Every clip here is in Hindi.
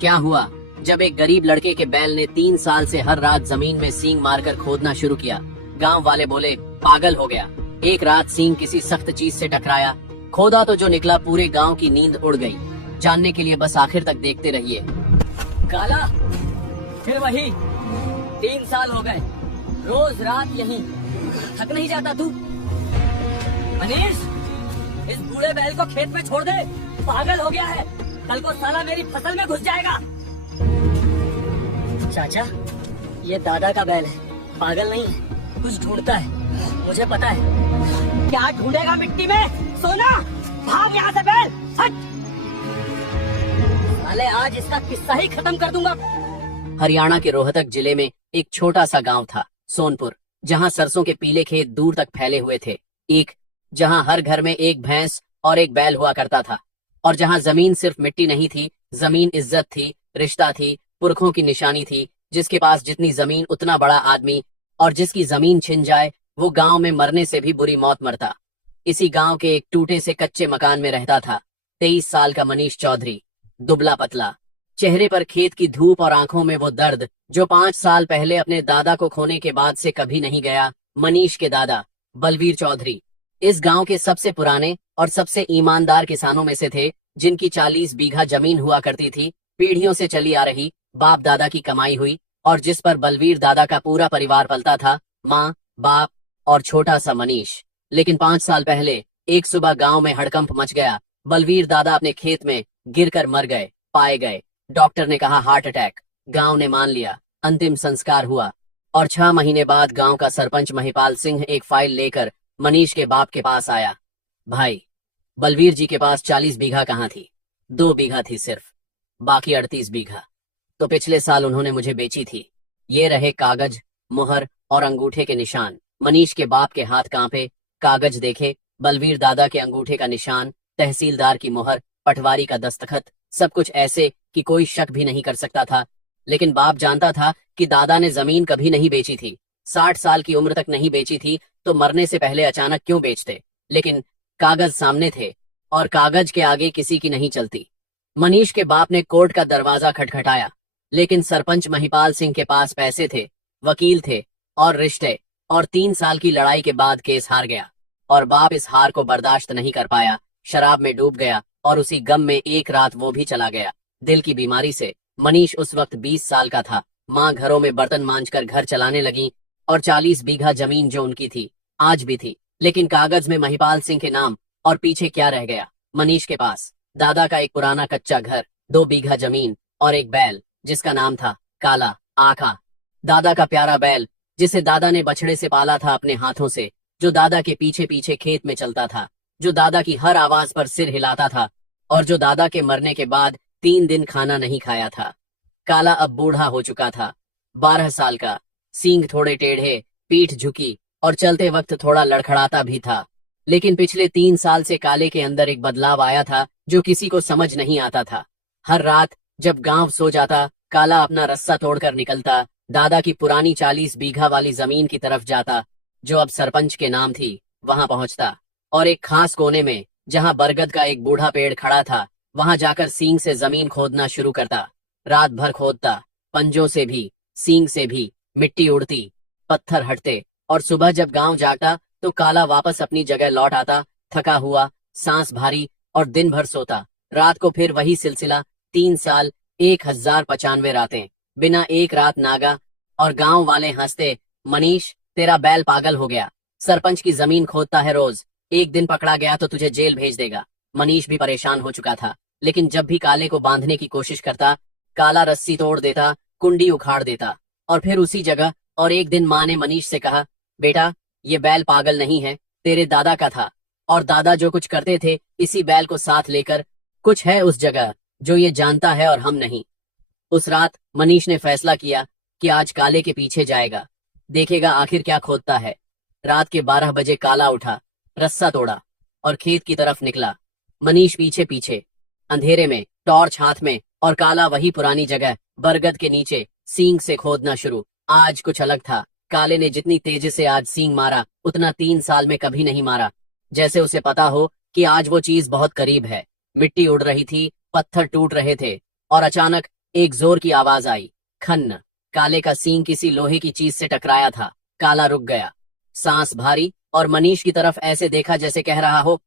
क्या हुआ जब एक गरीब लड़के के बैल ने 3 साल से हर रात जमीन में सींग मारकर खोदना शुरू किया। गांव वाले बोले पागल हो गया। एक रात सींग किसी सख्त चीज से टकराया, खोदा तो जो निकला पूरे गांव की नींद उड़ गई। जानने के लिए बस आखिर तक देखते रहिए। काला, फिर वही 3 साल हो गए, रोज रात यहीं। थक नहीं जाता तू? मनीष, इस बूढ़े बैल को खेत में छोड़ दे, पागल हो गया है। कल को साला मेरी फसल में घुस जाएगा। चाचा, ये दादा का बैल है, पागल नहीं है, कुछ ढूंढता है, मुझे पता है। क्या ढूंढेगा मिट्टी में? सोना। भाग यहाँ से बैल, हट। साले आज इसका किस्सा ही खत्म कर दूंगा। हरियाणा के रोहतक जिले में एक छोटा सा गांव था, सोनपुर, जहां सरसों के पीले खेत दूर तक फैले हुए थे। एक जहां हर घर में एक भैंस और एक बैल हुआ करता था, और जहां जमीन सिर्फ मिट्टी नहीं थी, जमीन इज्जत थी, रिश्ता थी, पुरखों की निशानी थी। जिसके पास जितनी जमीन उतना बड़ा आदमी, और जिसकी जमीन छिन जाए वो गांव में मरने से भी बुरी मौत मरता। इसी गांव के एक टूटे से कच्चे मकान में रहता था 23 साल का मनीष चौधरी। दुबला पतला, चेहरे पर खेत की धूप और आंखों में वो दर्द जो 5 साल पहले अपने दादा को खोने के बाद से कभी नहीं गया। मनीष के दादा बलवीर चौधरी इस गांव के सबसे पुराने और सबसे ईमानदार किसानों में से थे, जिनकी 40 बीघा जमीन हुआ करती थी, पीढ़ियों से चली आ रही, बाप दादा की कमाई हुई, और जिस पर बलवीर दादा का पूरा परिवार पलता था, माँ, बाप और छोटा सा मनीष। लेकिन 5 साल पहले एक सुबह गांव में हड़कंप मच गया। बलवीर दादा अपने खेत में गिरकर मर गए, पाए गए। डॉक्टर ने कहा हार्ट अटैक। गांव ने मान लिया, अंतिम संस्कार हुआ, और 6 महीने बाद गांव का सरपंच महिपाल सिंह एक फाइल लेकर मनीष के बाप के पास आया। भाई, बलवीर जी के पास 40 बीघा कहाँ थी? 2 बीघा थी सिर्फ, बाकी 38 बीघा तो पिछले साल उन्होंने मुझे बेची थी। ये रहे कागज, मुहर और अंगूठे के निशान। मनीष के बाप के हाथ कांपे। कागज देखे, बलवीर दादा के अंगूठे का निशान, तहसीलदार की मुहर, पटवारी का दस्तखत, सब कुछ ऐसे कि कोई शक भी नहीं कर सकता था। लेकिन बाप जानता था कि दादा ने जमीन कभी नहीं बेची थी, 60 साल की उम्र तक नहीं बेची थी, तो मरने से पहले अचानक क्यों बेचते? लेकिन कागज सामने थे, और कागज के आगे किसी की नहीं चलती। मनीष के बाप ने कोर्ट का दरवाजा खटखटाया, लेकिन सरपंच महिपाल सिंह के पास पैसे थे, वकील थे और रिश्ते, और 3 साल की लड़ाई के बाद केस हार गया। और बाप इस हार को बर्दाश्त नहीं कर पाया, शराब में डूब गया, और उसी गम में एक रात वो भी चला गया, दिल की बीमारी से। मनीष उस वक्त 20 साल का था। माँ घरों में बर्तन मांझकर घर चलाने लगी, और 40 बीघा जमीन जो उनकी थी, आज भी थी, लेकिन कागज में महिपाल सिंह के नाम। और पीछे क्या रह गया? मनीष के पास दादा का एक पुराना कच्चा घर, 2 बीघा जमीन और एक बैल जिसका नाम था काला आखा। दादा का प्यारा बैल, जिसे दादा ने बछड़े से पाला था अपने हाथों से, जो दादा के पीछे पीछे खेत में चलता था, जो दादा की हर आवाज पर सिर हिलाता था, और जो दादा के मरने के बाद 3 दिन खाना नहीं खाया था। काला अब बूढ़ा हो चुका था, 12 साल का, सींग थोड़े टेढ़े, पीठ झुकी, और चलते वक्त थोड़ा लड़खड़ाता भी था। लेकिन पिछले 3 साल से काले के अंदर एक बदलाव आया था जो किसी को समझ नहीं आता था। हर रात जब गांव सो जाता, काला अपना रस्सा तोड़कर निकलता, दादा की पुरानी 40 बीघा वाली जमीन की तरफ जाता, जो अब सरपंच के नाम थी, वहां पहुंचता, और एक खास कोने में जहां बरगद का एक बूढ़ा पेड़ खड़ा था, वहां जाकर सींग से जमीन खोदना शुरू करता। रात भर खोदता, पंजों से भी, सींग से भी, मिट्टी उड़ती, पत्थर हटते, और सुबह जब गांव जाता तो काला वापस अपनी जगह लौट आता, थका हुआ, सांस भारी, और दिन भर सोता। रात को फिर वही सिलसिला। 3 साल, 1095 रातें, बिना एक रात नागा। और गांव वाले हंसते, मनीष तेरा बैल पागल हो गया, सरपंच की जमीन खोदता है रोज, एक दिन पकड़ा गया तो तुझे जेल भेज देगा। मनीष भी परेशान हो चुका था, लेकिन जब भी काले को बांधने की कोशिश करता, काला रस्सी तोड़ देता, कुंडी उखाड़ देता, और फिर उसी जगह। और एक दिन माँ ने मनीष से कहा, बेटा ये बैल पागल नहीं है, तेरे दादा का था, और दादा जो कुछ करते थे इसी बैल को साथ लेकर। कुछ है उस जगह जो ये जानता है और हम नहीं। उस रात मनीष ने फैसला किया कि आज काले के पीछे जाएगा, देखेगा आखिर क्या खोदता है। रात के 12 बजे काला उठा, रस्सा तोड़ा और खेत की तरफ निकला। मनीष पीछे पीछे, अंधेरे में, टॉर्च हाथ में, और काला वही पुरानी जगह बरगद के नीचे सींग से खोदना शुरू। आज कुछ अलग था। काले ने जितनी तेजी से आज सींग मारा, उतना 3 साल में कभी नहीं मारा। जैसे उसे पता हो कि आज वो चीज बहुत करीब है। मिट्टी उड़ रही थी, पत्थर टूट रहे थे, और अचानक एक जोर की आवाज आई, खन्न। काले का सींग किसी लोहे की चीज से टकराया था। काला रुक गया, सांस भारी, और मनीष की तरफ ऐसे देखा जैसे कह रहा हो,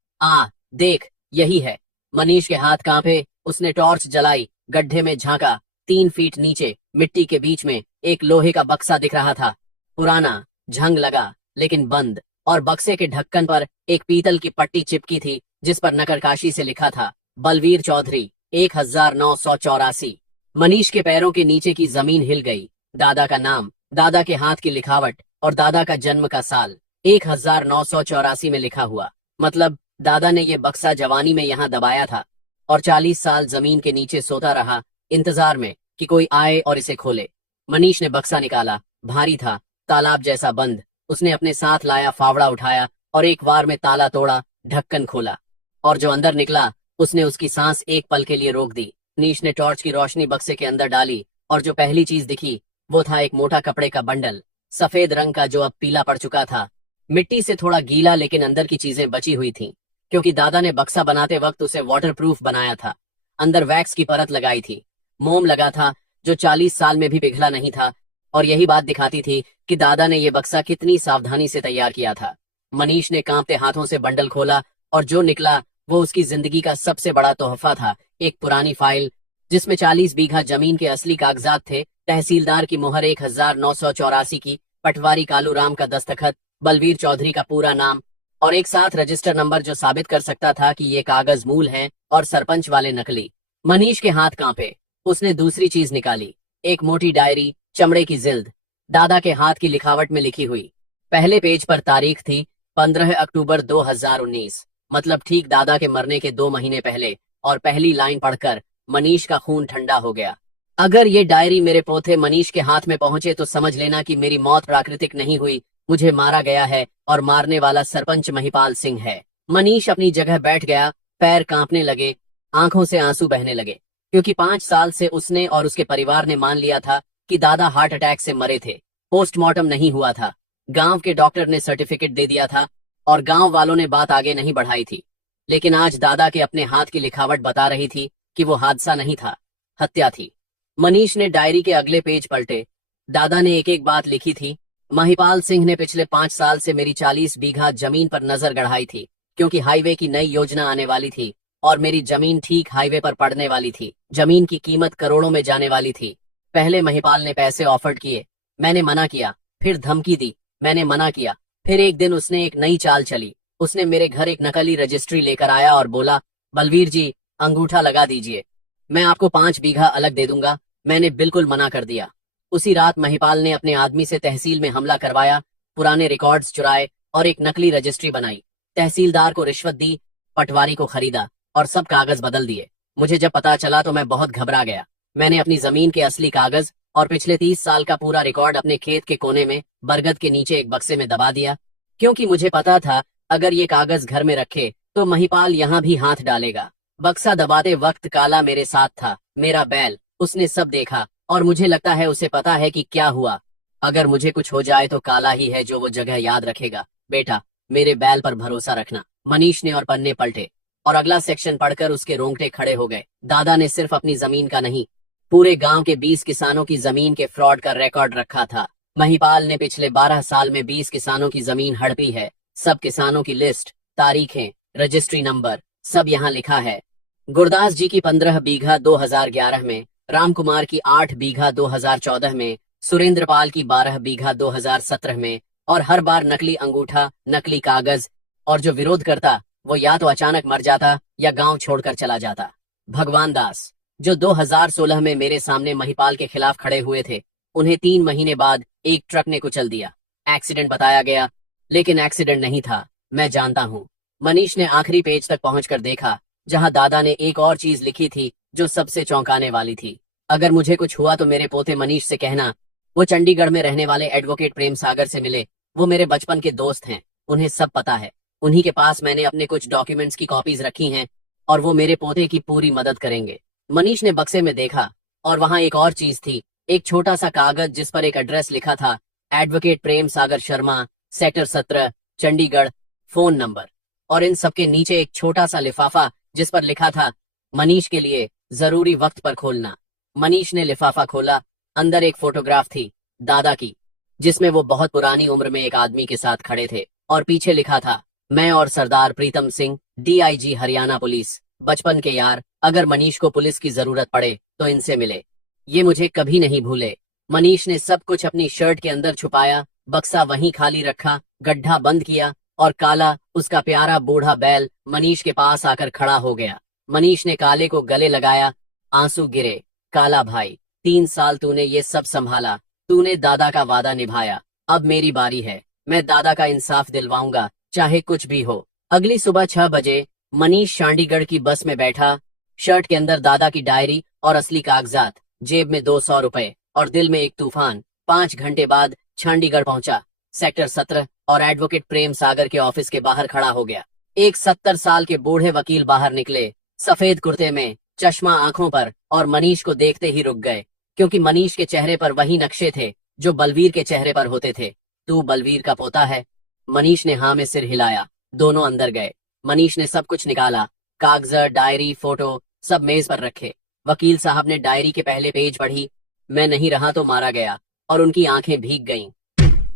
देख, यही है। मनीष के हाथ कांपे। उसने टॉर्च जलाई, गड्ढे में झांका। 3 फीट नीचे मिट्टी के बीच में एक लोहे का बक्सा दिख रहा था। पुराना, झंग लगा, लेकिन बंद। और बक्से के ढक्कन पर एक पीतल की पट्टी चिपकी थी जिस पर नकरकाशी से लिखा था, बलवीर चौधरी, 1984। मनीष के पैरों के नीचे की जमीन हिल गई। दादा का नाम, दादा के हाथ की लिखावट और दादा का जन्म का साल 1984 में लिखा हुआ। मतलब दादा ने ये बक्सा जवानी में यहाँ दबाया था और 40 साल जमीन के नीचे सोता रहा, इंतजार में कि कोई आए और इसे खोले। मनीष ने बक्सा निकाला। भारी था, तालाब जैसा बंद। उसने अपने साथ लाया फावड़ा उठाया और एक बार में ताला तोड़ा, ढक्कन खोला, और जो अंदर निकला उसने उसकी सांस एक पल के लिए रोक दी। मनीष ने टॉर्च की रोशनी बक्से के अंदर डाली और जो पहली चीज दिखी वो था एक मोटा कपड़े का बंडल, सफेद रंग का, जो अब पीला पड़ चुका था। मिट्टी से थोड़ा गीला, लेकिन अंदर की चीजें बची हुई थीं, क्योंकि दादा ने बक्सा बनाते वक्त उसे वाटरप्रूफ बनाया था। अंदर वैक्स की परत लगाई थी, मोम लगा था जो 40 साल में भी पिघला नहीं था, और यही बात दिखाती थी कि दादा ने ये बक्सा कितनी सावधानी से तैयार किया था। मनीष ने कांपते हाथों से बंडल खोला और जो निकला वो उसकी जिंदगी का सबसे बड़ा तोहफा था। एक पुरानी फाइल जिसमें 40 बीघा जमीन के असली कागजात थे, तहसीलदार की मोहर 1984 की, पटवारी कालू राम का दस्तखत, बलवीर चौधरी का पूरा नाम, और एक साथ रजिस्टर नंबर जो साबित कर सकता था कि ये कागज मूल हैं और सरपंच वाले नकली। मनीष के हाथ कांपे। उसने दूसरी चीज निकाली, एक मोटी डायरी, चमड़े की जिल्द, दादा के हाथ की लिखावट में लिखी हुई। पहले पेज पर तारीख थी 15 अक्टूबर 2019, मतलब ठीक दादा के मरने के 2 महीने पहले। और पहली लाइन पढ़कर मनीष का खून ठंडा हो गया। अगर ये डायरी मेरे पोते मनीष के हाथ में पहुंचे तो समझ लेना कि मेरी मौत प्राकृतिक नहीं हुई, मुझे मारा गया है, और मारने वाला सरपंच महिपाल सिंह है। मनीष अपनी जगह बैठ गया। पैर कांपने लगे, आंखों से आंसू बहने लगे, क्योंकि 5 साल से उसने और उसके परिवार ने मान लिया था कि दादा हार्ट अटैक से मरे थे। पोस्टमार्टम नहीं हुआ था, गांव के डॉक्टर ने सर्टिफिकेट दे दिया था और गांव वालों ने बात आगे नहीं बढ़ाई थी। लेकिन आज दादा के अपने हाथ की लिखावट बता रही थी कि वो हादसा नहीं था, हत्या थी। मनीष ने डायरी के अगले पेज पलटे। दादा ने एक एक बात लिखी थी। महिपाल सिंह ने पिछले 5 साल से मेरी 40 बीघा जमीन पर नजर गड़ाई थी, क्योंकि हाईवे की नई योजना आने वाली थी और मेरी जमीन ठीक हाईवे पर पड़ने वाली थी। जमीन की कीमत करोड़ों में जाने वाली थी। पहले महिपाल ने पैसे ऑफर्ड किए, मैंने मना किया। फिर धमकी दी, मैंने मना किया। फिर एक दिन उसने एक नई चाल चली। उसने मेरे घर एक नकली रजिस्ट्री लेकर आया और बोला, बलवीर जी, अंगूठा लगा दीजिए, मैं आपको 5 बीघा अलग दे दूंगा। मैंने बिल्कुल मना कर दिया। उसी रात महिपाल ने अपने आदमी से तहसील में हमला करवाया, पुराने रिकॉर्ड्स चुराए और एक नकली रजिस्ट्री बनाई। तहसीलदार को रिश्वत दी, पटवारी को खरीदा और सब कागज बदल दिए। मुझे जब पता चला तो मैं बहुत घबरा गया। मैंने अपनी जमीन के असली कागज और पिछले 30 साल का पूरा रिकॉर्ड अपने खेत के कोने में बरगद के नीचे एक बक्से में दबा दिया, क्योंकि मुझे पता था अगर ये कागज घर में रखे तो महिपाल यहाँ भी हाथ डालेगा। बक्सा दबाते वक्त काला मेरे साथ था, मेरा बैल। उसने सब देखा और मुझे लगता है उसे पता है कि क्या हुआ। अगर मुझे कुछ हो जाए तो काला ही है जो वो जगह याद रखेगा। बेटा, मेरे बैल पर भरोसा रखना। मनीष ने और पन्ने पलटे और अगला सेक्शन पढ़कर उसके रोंगटे खड़े हो गए। दादा ने सिर्फ अपनी जमीन का नहीं, पूरे गांव के 20 किसानों की जमीन के फ्रॉड का रिकॉर्ड रखा था। महिपाल ने पिछले 12 साल में 20 किसानों की जमीन हड़पी है। सब किसानों की लिस्ट, तारीखें, रजिस्ट्री नंबर, सब यहाँ लिखा है। गुरदास जी की 15 बीघा 2011 में, राम कुमार की 8 बीघा 2014 में, सुरेंद्र पाल की 12 बीघा 2017 में, और हर बार नकली अंगूठा, नकली कागज, और जो विरोध करता वो या तो अचानक मर जाता या गांव छोड़कर चला जाता। भगवान दास, जो 2016 में मेरे सामने महिपाल के खिलाफ खड़े हुए थे, उन्हें 3 महीने बाद एक ट्रक ने कुचल दिया। एक्सीडेंट बताया गया, लेकिन एक्सीडेंट नहीं था, मैं जानता हूँ। मनीष ने आखिरी पेज तक पहुंचकर देखा, जहां दादा ने एक और चीज लिखी थी जो सबसे चौंकाने वाली थी। अगर मुझे कुछ हुआ तो मेरे पोते मनीष से कहना, वो चंडीगढ़ में रहने वाले एडवोकेट प्रेम सागर से मिले। वो मेरे बचपन के दोस्त हैं, उन्हें सब पता है। उन्हीं के पास मैंने अपने कुछ डॉक्यूमेंट्स की कॉपीज रखी हैं और वो मेरे पोते की पूरी मदद करेंगे। मनीष ने बक्से में देखा और वहां एक और चीज थी, एक छोटा सा कागज जिस पर एक एड्रेस लिखा था, advocate Prem Sagar Sharma, sector 17, Chandigarh, phone number. और इन सबके नीचे एक छोटा सा लिफाफा जिस पर लिखा था, मनीष के लिए, जरूरी वक्त पर खोलना। मनीष ने लिफाफा खोला। अंदर एक फोटोग्राफ थी दादा की, जिसमें वो बहुत पुरानी उम्र में एक आदमी के साथ खड़े थे और पीछे लिखा था, मैं और सरदार प्रीतम सिंह, डीआईजी हरियाणा पुलिस, बचपन के यार। अगर मनीष को पुलिस की जरूरत पड़े तो इनसे मिले, ये मुझे कभी नहीं भूले। मनीष ने सब कुछ अपनी शर्ट के अंदर छुपाया, बक्सा वहीं खाली रखा, गड्ढा बंद किया और काला, उसका प्यारा बूढ़ा बैल, मनीष के पास आकर खड़ा हो गया। मनीष ने काले को गले लगाया, आंसू गिरे। काला भाई, 3 साल तूने ये सब संभाला, तूने दादा का वादा निभाया, अब मेरी बारी है। मैं दादा का इंसाफ दिलवाऊंगा, चाहे कुछ भी हो। अगली सुबह 6 बजे मनीष चंडीगढ़ की बस में बैठा। शर्ट के अंदर दादा की डायरी और असली कागजात, जेब में 200 रुपए और दिल में एक तूफान। 5 घंटे बाद चंडीगढ़ पहुंचा। सेक्टर 17 और एडवोकेट प्रेम सागर के ऑफिस के बाहर खड़ा हो गया। एक 70 साल के बूढ़े वकील बाहर निकले, सफेद कुर्ते में, चश्मा आंखों पर, और मनीष को देखते ही रुक गए, क्योंकि मनीष के चेहरे पर वही नक्शे थे जो बलवीर के चेहरे पर होते थे। तू बलवीर का पोता है? मनीष ने हाँ में सिर हिलाया। दोनों अंदर गए। मनीष ने सब कुछ निकाला, कागजात, डायरी, फोटो, सब मेज पर रखे। वकील साहब ने डायरी के पहले पेज पढ़ी। मैं नहीं रहा तो मारा गया, और उनकी आंखें भीग गईं।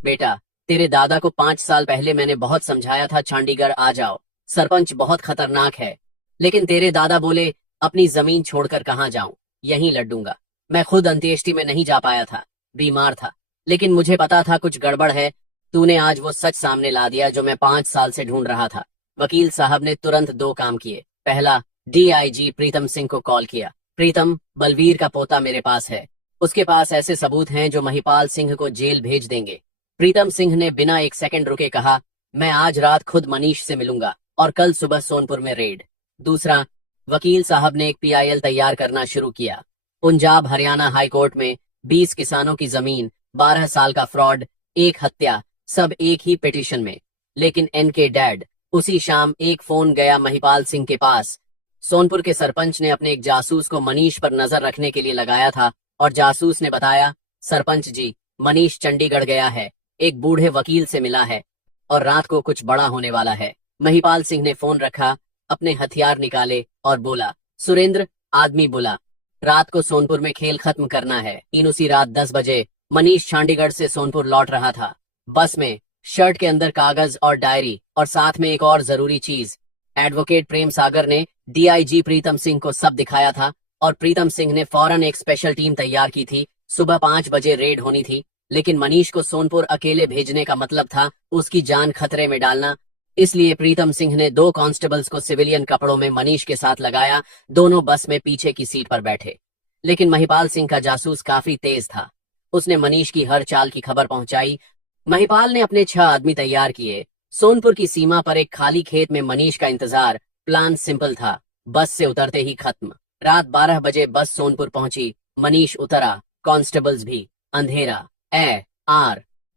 बेटा, तेरे दादा को 5 साल पहले मैंने बहुत समझाया था, चंडीगढ़ आ जाओ, सरपंच बहुत खतरनाक है। लेकिन तेरे दादा बोले, अपनी जमीन छोड़कर कहाँ जाऊं, यहीं लड़ूंगा। मैं खुद अंत्येष्टि में नहीं जा पाया था, बीमार था, लेकिन मुझे पता था कुछ गड़बड़ है। तूने आज वो सच सामने ला दिया जो मैं 5 साल से ढूंढ रहा था। वकील साहब ने तुरंत 2 काम किए। पहला, डीआईजी प्रीतम सिंह को कॉल किया। प्रीतम, बलवीर का पोता मेरे पास है, उसके पास ऐसे सबूत हैं जो महिपाल सिंह को जेल भेज देंगे। प्रीतम सिंह ने बिना एक सेकंड रुके कहा, मैं आज रात खुद मनीष से मिलूंगा और कल सुबह सोनपुर में रेड। दूसरा, वकील साहब ने एक पीआईएल तैयार करना शुरू किया। पंजाब हरियाणा हाई कोर्ट में 20 किसानों की जमीन, 12 साल का फ्रॉड, 1 हत्या, सब एक ही पिटीशन में। लेकिन इनके डैड, उसी शाम एक फोन गया महिपाल सिंह के पास। सोनपुर के सरपंच ने अपने एक जासूस को मनीष पर नजर रखने के लिए लगाया था, और जासूस ने बताया, सरपंच जी, मनीष चंडीगढ़ गया है, एक बूढ़े वकील से मिला है और रात को कुछ बड़ा होने वाला है। महिपाल सिंह ने फोन रखा, अपने हथियार निकाले और बोला, सुरेंद्र, आदमी बुला, रात को सोनपुर में खेल खत्म करना है। उसी रात 10 बजे मनीष चंडीगढ़ से सोनपुर लौट रहा था। बस में शर्ट के अंदर कागज और डायरी, और साथ में एक और जरूरी चीज। एडवोकेट प्रेम सागर ने डीआईजी प्रीतम सिंह को सब दिखाया था, और प्रीतम सिंह ने फौरन एक स्पेशल टीम तैयार की थी। सुबह 5 बजे रेड होनी थी, लेकिन मनीष को सोनपुर अकेले भेजने का मतलब था उसकी जान खतरे में डालना। इसलिए प्रीतम सिंह ने 2 कांस्टेबल्स को सिविलियन कपड़ों में मनीष के साथ लगाया। दोनों बस में पीछे की सीट पर बैठे। लेकिन महिपाल सिंह का जासूस काफी तेज था, उसने मनीष की हर चाल की खबर पहुंचाई। महिपाल ने अपने 6 आदमी तैयार किए। सोनपुर की सीमा पर एक खाली खेत में मनीष का इंतजार। प्लान सिंपल था, बस से उतरते ही खत्म। रात 12 बजे बस सोनपुर पहुंची। मनीष उतरा, कांस्टेबल्स भी। अंधेरा,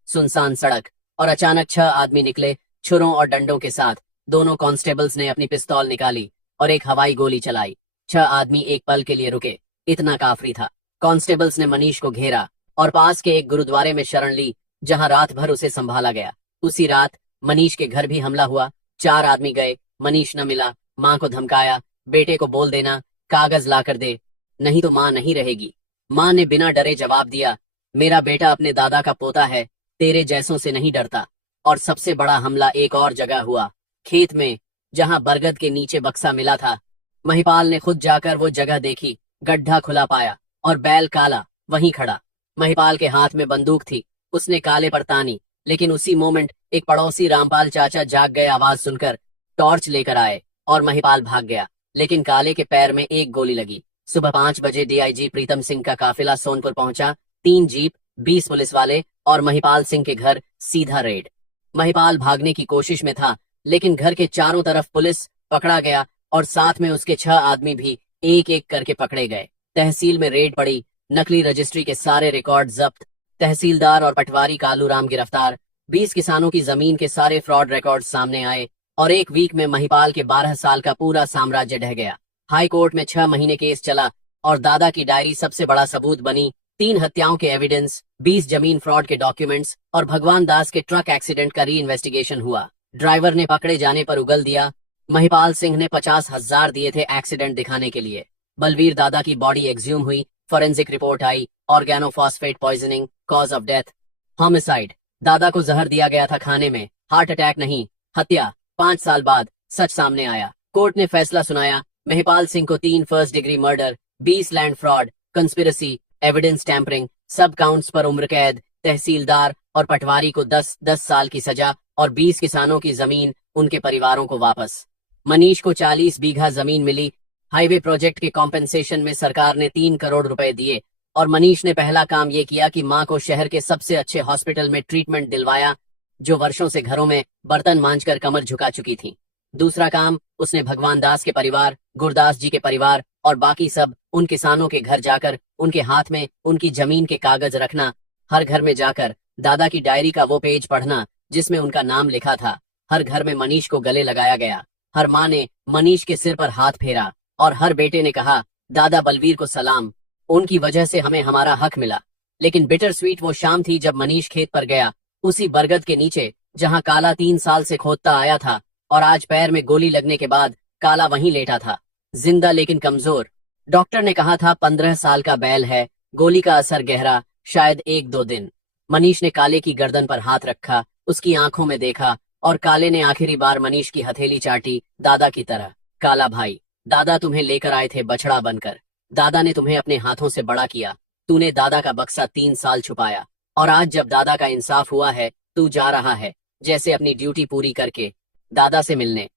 सुनसान सड़क, और अचानक 6 आदमी निकले, छुरों और डंडों के साथ। दोनों कांस्टेबल्स ने अपनी पिस्तौल निकाली और एक हवाई गोली चलाई। 6 आदमी एक पल के लिए रुके, इतना काफी था। कांस्टेबल्स ने मनीष को घेरा और पास के एक गुरुद्वारे में शरण ली, जहां रात भर उसे संभाला गया। उसी रात मनीष के घर भी हमला हुआ। 4 आदमी गए, मनीष न मिला। माँ को धमकाया, बेटे को बोल देना कागज ला कर दे, नहीं तो माँ नहीं रहेगी। माँ ने बिना डरे जवाब दिया, मेरा बेटा अपने दादा का पोता है, तेरे जैसों से नहीं डरता। और सबसे बड़ा हमला एक और जगह हुआ, खेत में, जहां बरगद के नीचे बक्सा मिला था। महिपाल ने खुद जाकर वो जगह देखी, गड्ढा खुला पाया और बैल काला वहीं खड़ा। महिपाल के हाथ में बंदूक थी, उसने काले पर तानी। लेकिन उसी मोमेंट एक पड़ोसी रामपाल चाचा जाग गए, आवाज सुनकर टॉर्च लेकर आए और महिपाल भाग गया। लेकिन काले के पैर में एक गोली लगी। सुबह 5 बजे डीआईजी प्रीतम सिंह का काफिला सोनपुर पहुंचा। 3 जीप, 20 पुलिस वाले और महिपाल सिंह के घर सीधा रेड। महिपाल भागने की कोशिश में था, लेकिन घर के चारों तरफ पुलिस, पकड़ा गया और साथ में उसके 6 आदमी भी एक एक करके पकड़े गए। तहसील में रेड पड़ी, नकली रजिस्ट्री के सारे रिकॉर्ड जब्त, तहसीलदार और पटवारी कालूराम गिरफ्तार। 20 किसानों की जमीन के सारे फ्रॉड रिकॉर्ड सामने आए और एक वीक में महिपाल के 12 साल का पूरा साम्राज्य ढह गया। हाई कोर्ट में 6 महीने केस चला और दादा की डायरी सबसे बड़ा सबूत बनी। 3 हत्याओं के एविडेंस, 20 जमीन फ्रॉड के डॉक्यूमेंट्स और भगवान दास के ट्रक एक्सीडेंट का री इन्वेस्टिगेशन हुआ। ड्राइवर ने पकड़े जाने पर उगल दिया। महिपाल सिंह ने 50,000 दिए थे एक्सीडेंट दिखाने के लिए। बलवीर दादा की बॉडी एक्सह्यूम हुई, forensic report I, organophosphate poisoning, cause of death homicide. दादा को जहर दिया गया था खाने में, हार्ट अटैक नहीं, हत्या। 5 साल बाद सच सामने आया। कोर्ट ने फैसला सुनाया, महिपाल सिंह को 3 first degree murder, 20 land fraud, conspiracy, evidence tampering, सब काउंट्स पर उम्र कैद। तहसीलदार और पटवारी को 10-10 साल की सजा और 20 किसानों की जमीन उनके परिवारों को वापस। मनीष को 40 बीघा जमीन मिली। हाईवे प्रोजेक्ट के कॉम्पेंसेशन में सरकार ने 3 करोड़ रुपए दिए और मनीष ने पहला काम ये किया कि मां को शहर के सबसे अच्छे हॉस्पिटल में ट्रीटमेंट दिलवाया, जो वर्षों से घरों में बर्तन मांजकर कमर झुका चुकी थी। दूसरा काम, उसने भगवान दास के परिवार, गुरदास जी के परिवार और बाकी सब उन किसानों के घर जाकर उनके हाथ में उनकी जमीन के कागज रखना, हर घर में जाकर दादा की डायरी का वो पेज पढ़ना जिसमें उनका नाम लिखा था। हर घर में मनीष को गले लगाया गया। हर माँ ने मनीष के सिर पर हाथ फेरा और हर बेटे ने कहा, दादा बलवीर को सलाम, उनकी वजह से हमें हमारा हक मिला। लेकिन बिटर स्वीट वो शाम थी जब मनीष खेत पर गया, उसी बरगद के नीचे जहां काला 3 साल से खोदता आया था, और आज पैर में गोली लगने के बाद काला वहीं लेटा था, जिंदा लेकिन कमजोर। डॉक्टर ने कहा था 15 साल का बैल है, गोली का असर गहरा, शायद 1-2 दिन। मनीष ने काले की गर्दन पर हाथ रखा, उसकी आंखों में देखा और काले ने आखिरी बार मनीष की हथेली चाटी, दादा की तरह। काला भाई, दादा तुम्हें लेकर आए थे बछड़ा बनकर, दादा ने तुम्हें अपने हाथों से बड़ा किया, तूने दादा का बक्सा 3 साल छुपाया, और आज जब दादा का इंसाफ हुआ है, तू जा रहा है जैसे अपनी ड्यूटी पूरी करके दादा से मिलने।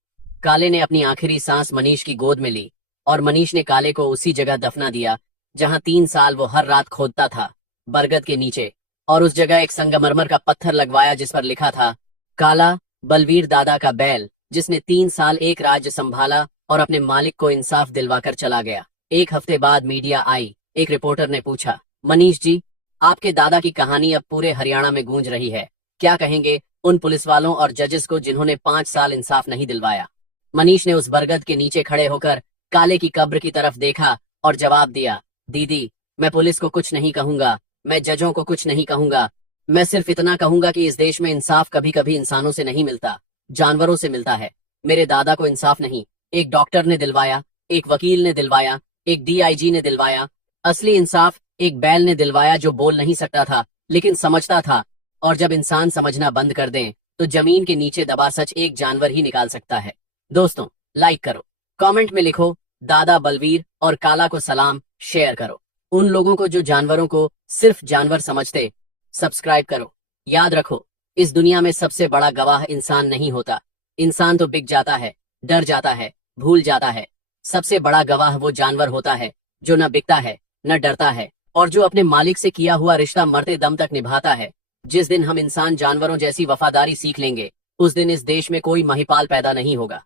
काले ने अपनी आखिरी सांस मनीष की गोद में ली और मनीष ने काले को उसी जगह दफना दिया जहां 3 साल वो हर रात खोदता था, बरगद के नीचे, और उस जगह एक संगमरमर का पत्थर लगवाया जिस पर लिखा था, काला बलवीर दादा का बैल, जिसने 3 साल एक राज्य संभाला और अपने मालिक को इंसाफ दिलवाकर चला गया। 1 हफ्ते बाद मीडिया आई। एक रिपोर्टर ने पूछा, मनीष जी, आपके दादा की कहानी अब पूरे हरियाणा में गूंज रही है, क्या कहेंगे उन पुलिस वालों और जजेस को जिन्होंने 5 साल इंसाफ नहीं दिलवाया? मनीष ने उस बरगद के नीचे खड़े होकर काले की कब्र की तरफ देखा और जवाब दिया, दीदी, मैं पुलिस को कुछ नहीं कहूंगा, मैं जजों को कुछ नहीं कहूंगा, मैं सिर्फ इतना कहूंगा कि इस देश में इंसाफ कभी कभी इंसानों से नहीं मिलता, जानवरों से मिलता है। मेरे दादा को इंसाफ नहीं एक डॉक्टर ने दिलवाया, एक वकील ने दिलवाया, एक DIG ने दिलवाया। असली इंसाफ एक बैल ने दिलवाया जो बोल नहीं सकता था लेकिन समझता था, और जब इंसान समझना बंद कर दें तो जमीन के नीचे दबा सच एक जानवर ही निकाल सकता है। दोस्तों, लाइक करो, कमेंट में लिखो, दादा बलवीर और काला को सलाम, शेयर करो उन लोगों को जो जानवरों को सिर्फ जानवर समझते, सब्सक्राइब करो। याद रखो, इस दुनिया में सबसे बड़ा गवाह इंसान नहीं होता, इंसान तो बिक जाता है, डर जाता है, भूल जाता है। सबसे बड़ा गवाह वो जानवर होता है जो न बिकता है, न डरता है, और जो अपने मालिक से किया हुआ रिश्ता मरते दम तक निभाता है। जिस दिन हम इंसान जानवरों जैसी वफादारी सीख लेंगे, उस दिन इस देश में कोई महिपाल पैदा नहीं होगा।